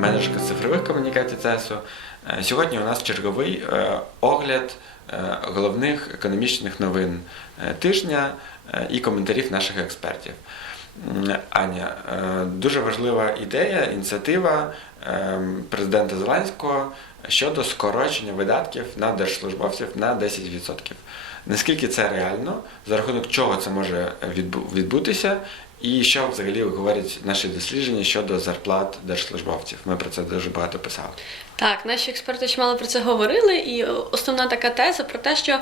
менеджерка цифрових комунікацій ЦЕСу. Е, Сьогодні у нас черговий е, огляд е, головних економічних новин тижня і коментарів наших експертів. Аня, дуже важлива ідея, ініціатива президента Зеленського щодо скорочення видатків на держслужбовців на 10%. Наскільки це реально, за рахунок чого це може відбутися, і що взагалі говорять наші дослідження щодо зарплат держслужбовців? Ми про це дуже багато писали. Так, наші експерти чимало про це говорили, і основна така теза про те, що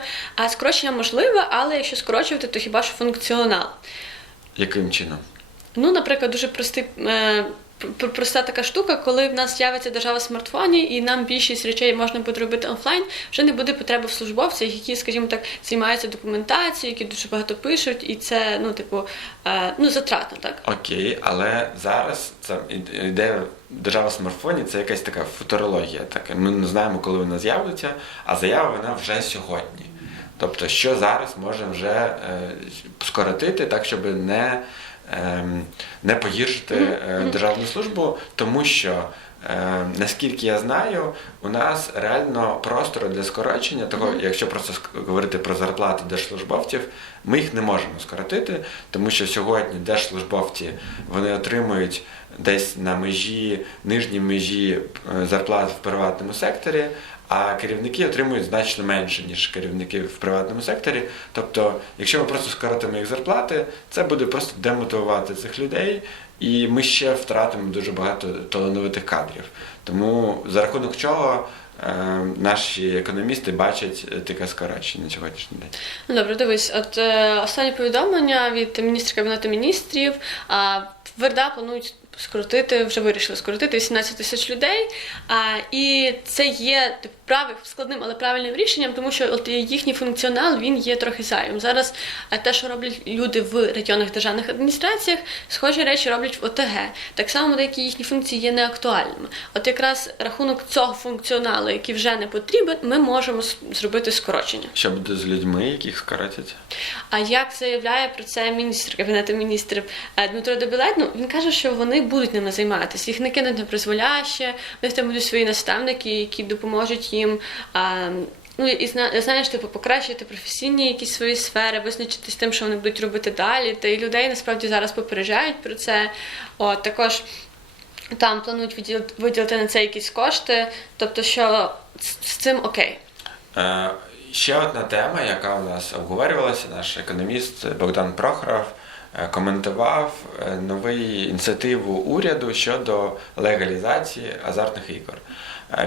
скорочення можливе, але якщо скорочувати, то хіба що функціонал. Яким чином? Ну, наприклад, дуже простий. Е, Проста така штука, коли в нас з'явиться держава смартфонів, і нам більшість речей можна буде робити офлайн, вже не буде потреби в службовцях, які, скажімо так, займаються документацією, які дуже багато пишуть, і це ну, типу, е, ну затратно, так. Окей, але зараз це ідея держава смартфонів це якась така футурологія. Так ми не знаємо, коли вона з'явиться, а заява вона вже сьогодні. Тобто, що зараз можемо вже е, скоротити, так щоб не, не погіршити е, державну службу, тому що. Е, наскільки я знаю, у нас реально простору для скорочення, того, якщо просто говорити про зарплати держслужбовців, ми їх не можемо скоротити, тому що сьогодні держслужбовці вони отримують десь на межі, нижній межі е, зарплат в приватному секторі, а керівники отримують значно менше, ніж керівники в приватному секторі. Тобто, якщо ми просто скоротимо їх зарплати, це буде просто демотивувати цих людей, і ми ще втратимо дуже багато талановитих кадрів. Тому за рахунок чого е, наші економісти бачать таке скорочення на сьогоднішній день. Ну добре, дивись, от е, останнє повідомлення від міністра кабінету міністрів. А Верда планують скоротити, вже вирішили скоротити 18 тисяч людей. А, і це є типу, правих складним, але правильним рішенням, тому що от їхній функціонал він є трохи зайвим. Зараз е, те, що роблять люди в районних державних адміністраціях, схожі речі роблять в ОТГ. Так само деякі їхні функції є неактуальними. От якраз рахунок цього функціоналу, який вже не потрібен, ми можемо зробити скорочення. Що буде з людьми, яких скоротять? А як заявляє про це міністр кабінету міністрів е, Дмитро Добілет, ну він каже, що вони будуть ними займатися. Їх не кинуть на призволяще, в них там будуть свої наставники, які допоможуть їм. А, Ну і знаєш, типу, покращити професійні якісь свої сфери, визначитись тим, що вони будуть робити далі. Та й людей насправді зараз попереджають про це. От також там планують виділити, на це якісь кошти. Тобто, що з, цим окей. Е, Ще одна тема, яка у нас обговорювалася, наш економіст Богдан Прохоров е, коментував е, новий ініціативу уряду щодо легалізації азартних ігор.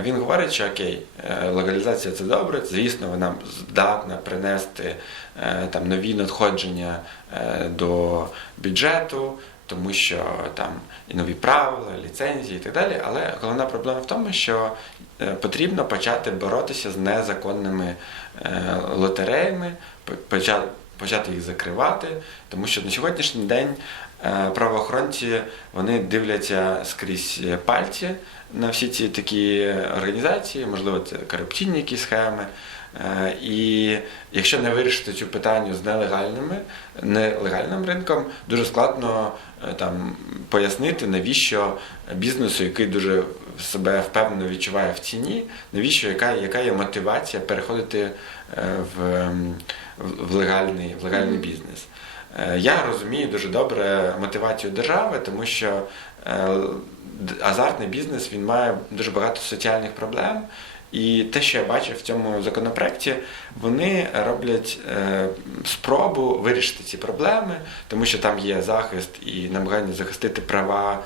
Він говорить, що окей, е, легалізація це добре, звісно, вона здатна принести е, там нові надходження е, до бюджету, тому що там і нові правила, ліцензії і так далі. Але головна проблема в тому, що потрібно почати боротися з незаконними лотереями, почати їх закривати, тому що на сьогоднішній день правоохоронці вони дивляться скрізь пальці на всі ці такі організації, можливо, це корупційні якісь схеми. Е, І якщо не вирішити цю питання з нелегальними, нелегальним ринком, дуже складно е, там пояснити, навіщо бізнесу, який дуже себе впевнено відчуває в ціні, навіщо яка, яка є мотивація переходити е, в, ем, в легальний, в легальний бізнес. Я розумію дуже добре мотивацію держави, тому що азартний бізнес він має дуже багато соціальних проблем. І те, що я бачив в цьому законопроекті, вони роблять е, спробу вирішити ці проблеми, тому що там є захист і намагання захистити права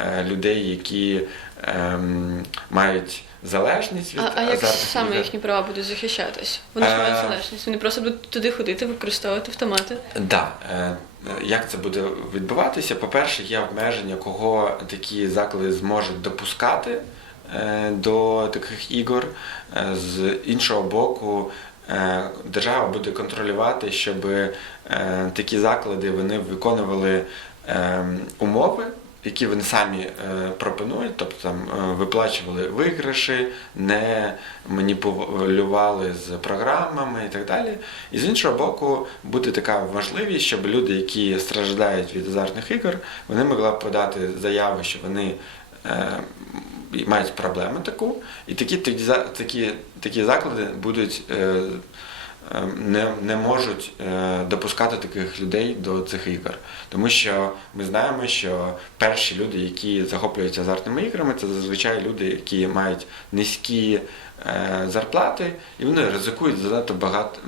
е, людей, які ем, мають залежність від А, а як саме ігор. їхні права будуть захищатись? Вони ж Е, мають залежність. Вони просто будуть туди ходити, використовувати автомати. Да. Як це буде відбуватися? По-перше, є обмеження, кого такі заклади зможуть допускати е, до таких ігор. Е, З іншого боку, е, держава буде контролювати, щоб такі заклади вони виконували е, умови. Які вони самі е, пропонують, тобто там е, виплачували виграші, не маніпулювали з програмами і так далі. І з іншого боку, буде така можливість, щоб люди, які страждають від азартних ігор, вони могли б подати заяви, що вони е, мають проблему таку, і такі, такі, такі, заклади будуть. Е, не, не можуть е, допускати таких людей до цих ігор. Тому що ми знаємо, що перші люди, які захоплюються азартними іграми, це зазвичай люди, які мають низькі е, зарплати, і вони ризикують занадто багато,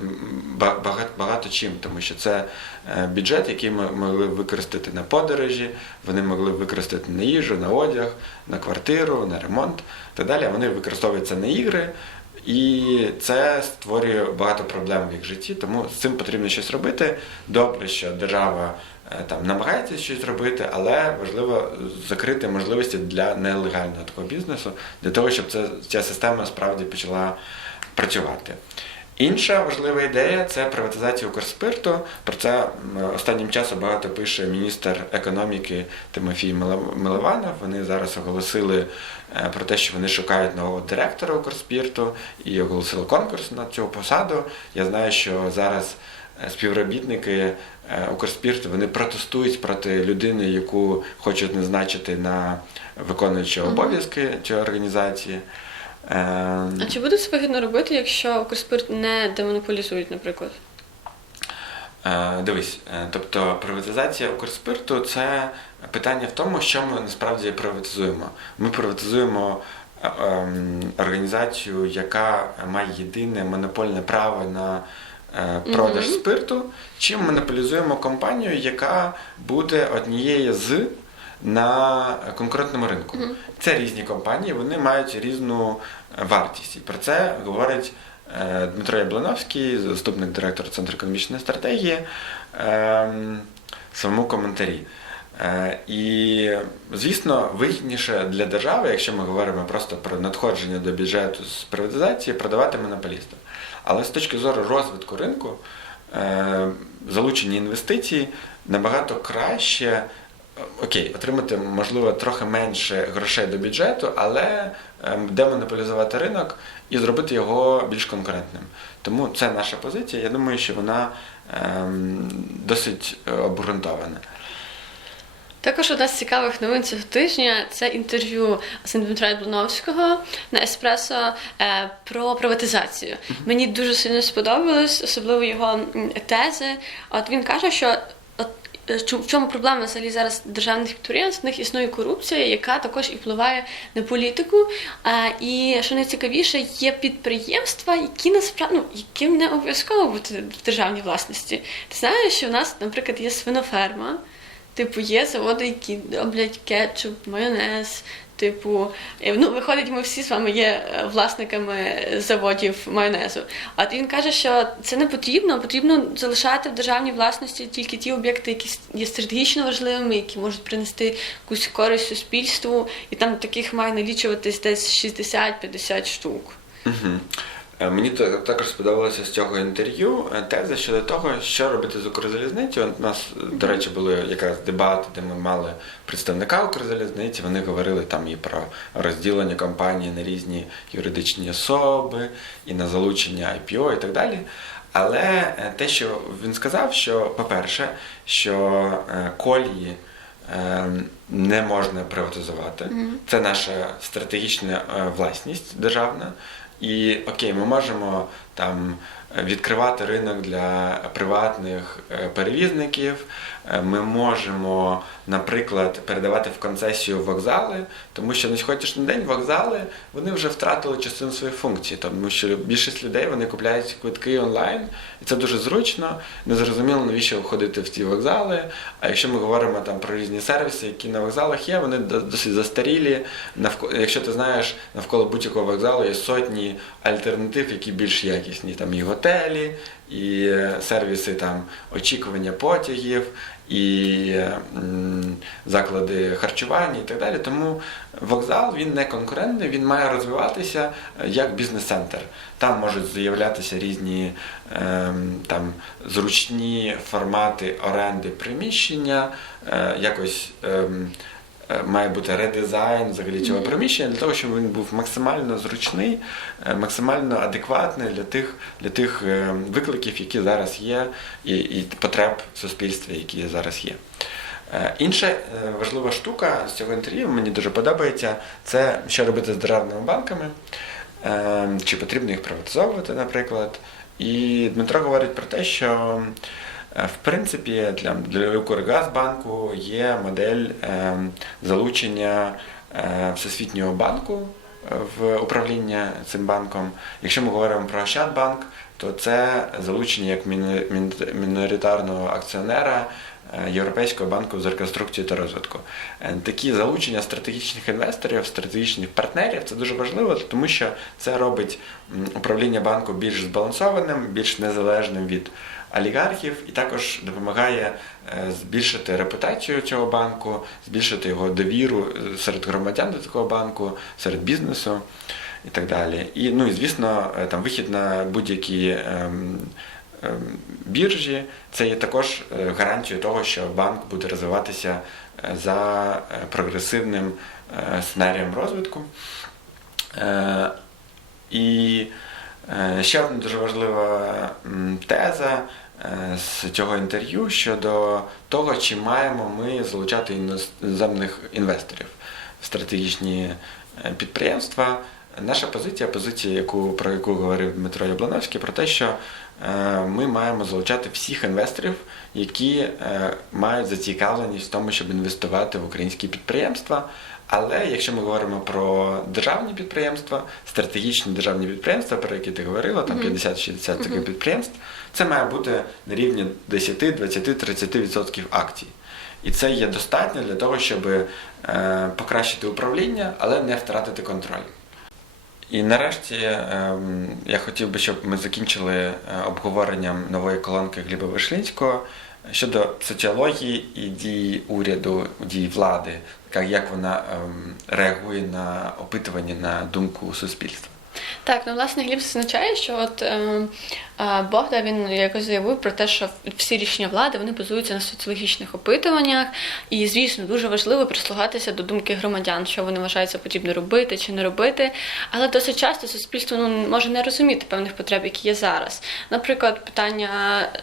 багато, багато чим, тому що це е, бюджет, який ми могли використати на подорожі, вони могли використати на їжу, на одяг, на квартиру, на ремонт і так далі. Вони використовуються на ігри. І це створює багато проблем в їх житті, тому з цим потрібно щось робити. Добре, що держава е, там намагається щось робити, але важливо закрити можливості для нелегального такого бізнесу, для того, щоб це, ця система справді почала працювати. Інша важлива ідея це приватизація Укрспирту. Про це останнім часом багато пише міністр економіки Тимофій Мило- Милованов. Вони зараз оголосили е, про те, що вони шукають нового директора Укрспирту і оголосили конкурс на цю посаду. Я знаю, що зараз е, співробітники е, Укрспирту вони протестують проти людини, яку хочуть назначити на виконуючого обов'язки цієї організації. Е, А чи буде це вигідно робити, якщо Укрспирт не демонополізують, наприклад? Е, Дивись, е, тобто приватизація Укрспирту це питання в тому, що ми насправді приватизуємо. Ми приватизуємо е, ем, організацію, яка має єдине монопольне право на е, продаж Мгм. спирту, чи монополізуємо компанію, яка буде однією з на конкурентному ринку. Мгм. Це різні компанії, вони мають різну е, вартість. І про це говорить е, Дмитро Яблановський, заступник директора Центру економічної стратегії, ем, в своєму коментарі. Е, І, звісно, вигідніше для держави, якщо ми говоримо просто про надходження до бюджету з приватизації, продавати монополістам. Але з точки зору розвитку ринку, залучення інвестицій набагато краще окей, отримати можливо трохи менше грошей до бюджету, але ем, демонополізувати ринок і зробити його більш конкурентним. Тому це наша позиція. Я думаю, що вона ем, досить е, обґрунтована. Також одна з цікавих новин цього тижня це інтерв'ю Дмитра Яблоновського на Еспресо е, про приватизацію. Мені дуже сильно сподобалось, особливо його тези. От він каже, що в чому проблема взагалі зараз державних підприємств, в них існує корупція, яка також і впливає на політику. Е, і що найцікавіше, є підприємства, які насправді ну, яким не обов'язково бути в державній власності. Ти знаєш, що в нас, наприклад, є свиноферма. Типу, є заводи, які роблять кетчуп, майонез. Типу, ну виходить, ми всі з вами є е, власниками заводів майонезу. А він каже, що це не потрібно, потрібно залишати в державній власності тільки ті об'єкти, які є стратегічно важливими, які можуть принести якусь користь суспільству, і там таких має налічуватись десь 60-50 штук. Угу. Мені та- також сподобалося з цього інтерв'ю е, теза щодо того, що робити з Укрзалізницею. У нас, е, до речі, були якраз дебати, де ми мали представника Укрзалізниці. Вони говорили там і про розділення компанії на різні юридичні особи, і на залучення IPO і так далі. Але е, те, що він сказав, що, по-перше, що е, колії е, не можна приватизувати. Це наша стратегічна е, власність державна. І окей, ми можемо там відкривати ринок для приватних е, перевізників. Е, Ми можемо, наприклад, передавати в концесію вокзали, тому що на сьогоднішній день вокзали вони вже втратили частину своїх функцій, тому що більшість людей вони купляють квитки онлайн, і це дуже зручно. Незрозуміло, навіщо входити в ті вокзали. А якщо ми говоримо там про різні сервіси, які на вокзалах є, вони досить застарілі. Якщо ти знаєш, навколо будь-якого вокзалу є сотні альтернатив, які більш якісні. Там і готелі, і е, сервіси там очікування потягів, і заклади харчування і так далі. Тому вокзал він не конкурентний, він має розвиватися е, як бізнес-центр. Там можуть з'являтися різні там зручні формати оренди приміщення, е, якось. Е, Має бути редизайн взагалі цього приміщення для того, щоб він був максимально зручний, е, максимально адекватний для тих, для тих е, викликів, які зараз є, і, і потреб суспільства, які зараз є. Інша важлива штука з цього інтерв'ю, мені дуже подобається, це що робити з державними банками, чи потрібно їх приватизовувати, наприклад. І Дмитро говорить про те, що в принципі для, для Укргазбанку є модель е, залучення е, Всесвітнього банку е, в управління цим банком. Якщо ми говоримо про Ощадбанк, то це залучення як міноритарного акціонера е, Європейського банку з реконструкції та розвитку. Е, Такі залучення стратегічних інвесторів, стратегічних партнерів це дуже важливо, тому що це робить управління банку більш збалансованим, більш незалежним від олігархів і також допомагає е, збільшити репутацію цього банку, збільшити його довіру е, серед громадян до такого банку, серед бізнесу і так далі. І ну і звісно, е, там вихід на будь-які ем, ем, біржі це є також гарантією того, що банк буде розвиватися за прогресивним сценарієм розвитку. І ще одна дуже важлива теза з цього інтерв'ю щодо того, чи маємо ми залучати іноземних інвесторів в стратегічні е, підприємства. Наша позиція, позиція, яку, про яку говорив Дмитро Яблановський, про те, що е, ми маємо залучати всіх інвесторів, які е, мають зацікавленість в тому, щоб інвестувати в українські підприємства. Але якщо ми говоримо про державні підприємства, стратегічні державні підприємства, про які ти говорила, там 50-60 таких підприємств, це має бути на рівні 10, 20, 30% акцій. І це є достатньо для того, щоб е, покращити управління, але не втратити контроль. І нарешті ем, я хотів би, щоб ми закінчили е, обговоренням нової колонки Гліба Вишлінського щодо соціології і дії уряду, дії влади, як- вона ем, реагує на опитування на думку суспільства. Так, ну власне Гліб зазначає, що от е, е, Богда він якось заявив про те, що всі рішення влади вони базуються на соціологічних опитуваннях, і звісно дуже важливо прислухатися до думки громадян, що вони вважають за потрібно робити чи не робити. Але досить часто суспільство ну може не розуміти певних потреб, які є зараз. Наприклад, питання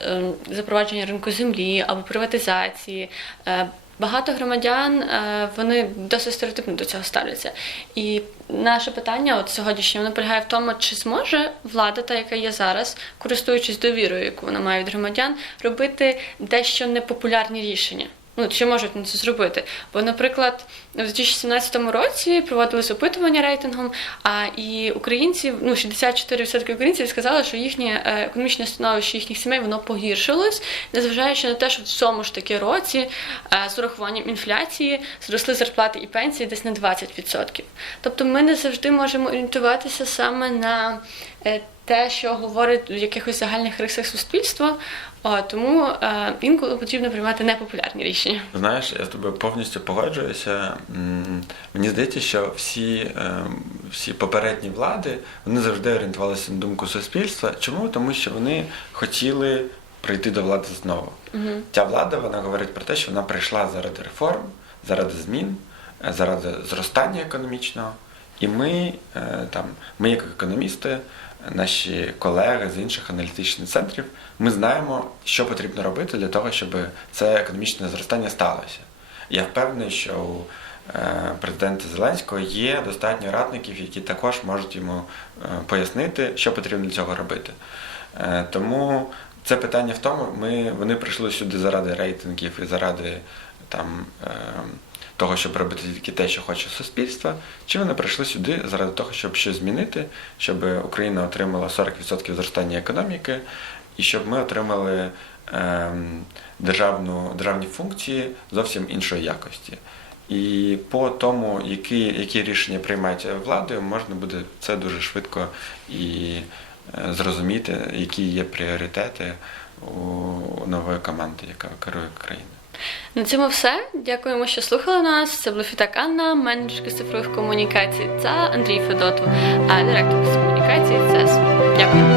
е, запровадження ринку землі або приватизації. Е, Багато громадян е, вони досить стереотипно до цього ставляться. І наше питання, от сьогоднішнє, воно полягає в тому, чи зможе влада, та яка є зараз, користуючись довірою, яку вона має від громадян, робити дещо непопулярні рішення. Ну, чи можуть це зробити? Бо, наприклад, в 2017 році проводилось опитування рейтингом, а і українці, ну 64% українців сказали, що їхнє е, економічне становище їхніх сімей воно погіршилось, незважаючи на те, що в цьому ж таки році е, з урахуванням інфляції зросли зарплати і пенсії десь на 20%. Тобто ми не завжди можемо орієнтуватися саме на е, те, що говорить в якихось загальних рисах суспільства, О, тому е, інколи потрібно приймати непопулярні рішення. Знаєш, я з тобою повністю погоджуюся. Мені здається, що всі, е, всі попередні влади вони завжди орієнтувалися на думку суспільства. Чому? Тому що вони хотіли прийти до влади знову. Ця влада вона говорить про те, що вона прийшла заради реформ, заради змін, е, заради зростання економічного. І ми, е, там, ми як економісти, наші колеги з інших аналітичних центрів, ми знаємо, що потрібно робити для того, щоб це економічне зростання сталося. Я впевнений, що у е, президента Зеленського є достатньо радників, які також можуть йому е, пояснити, що потрібно для цього робити. Е, Тому це питання в тому, ми, вони прийшли сюди заради рейтингів і заради там, того, щоб робити тільки те, що хоче суспільство, чи вони прийшли сюди заради того, щоб щось змінити, щоб Україна отримала 40% зростання економіки, і щоб ми отримали ем, державну, державні функції зовсім іншої якості. І по тому, які, які рішення приймають владою, можна буде це дуже швидко і е, зрозуміти, які є пріоритети у нової команди, яка керує країною. На цьому все. Дякуємо, що слухали нас. Це була Фітак Анна, менеджерка цифрових комунікацій та Андрій Федотов, а директор з комунікації ЦЕС. Дякую.